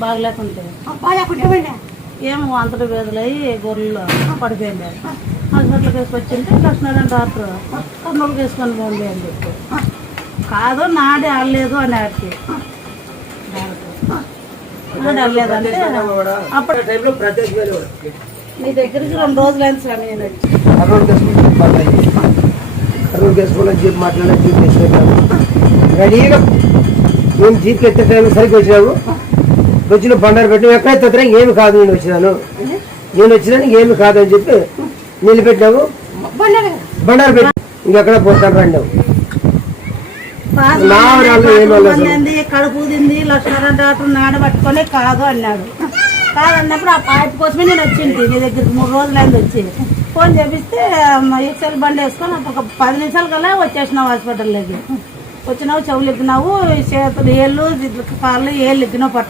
బాగలేకుంటే బాగాలేకుంటే ఏమో అంతటి వేదులయ్యి గొర్రెలు పడిపోయింది. హాస్పిటల్కి వేసుకొచ్చింటే లక్ష్మీనారాయణ డాక్టర్ కర్నూలుకి వేసుకొని పోండి అని చెప్పి కాదు నాడే ఆడలేదు అని ఆడికి నాడే ఆడలేదు అంటే అప్పుడు నీ దగ్గరికి 2 రోజులు అయింది సార్. నేను కర్నూలు వేసుకోవాలని చెప్పి మాట్లాడే జీప్ వేసుకుంటాము రెడీగా మేము జీప్కి ఎత్తే టైం సరిగ్గా వచ్చినాము. వచ్చిన బండారు పెట్టినాము. ఎక్కడెత్తుతున్నా ఏమి కాదు నేను వచ్చినాను ఏమి కాదు అని చెప్పి నిలబెట్టినాము. బండారు పెట్టి ఇంకెక్కడ పోతాను రండి కడుపు దింది లక్ష్మీనారాయణ డాక్టర్ నాడ పట్టుకొని కాదు అన్నాడు. కాదన్నప్పుడు ఆ పాయిప్ కోసమే నేను వచ్చింది నీ దగ్గరికి 3 రోజులు అయింది వచ్చి ఫోన్ చేపిస్తే ఎక్సెల్ బండి వేసుకొని ఒక 10 నిమిషాల కల్లా వచ్చేసినావు హాస్పిటల్లోకి. వచ్చినావు చెవులు ఎక్కినావు చేతులు ఏళ్ళు కాళ్ళు ఏళ్ళు ఎక్కినావు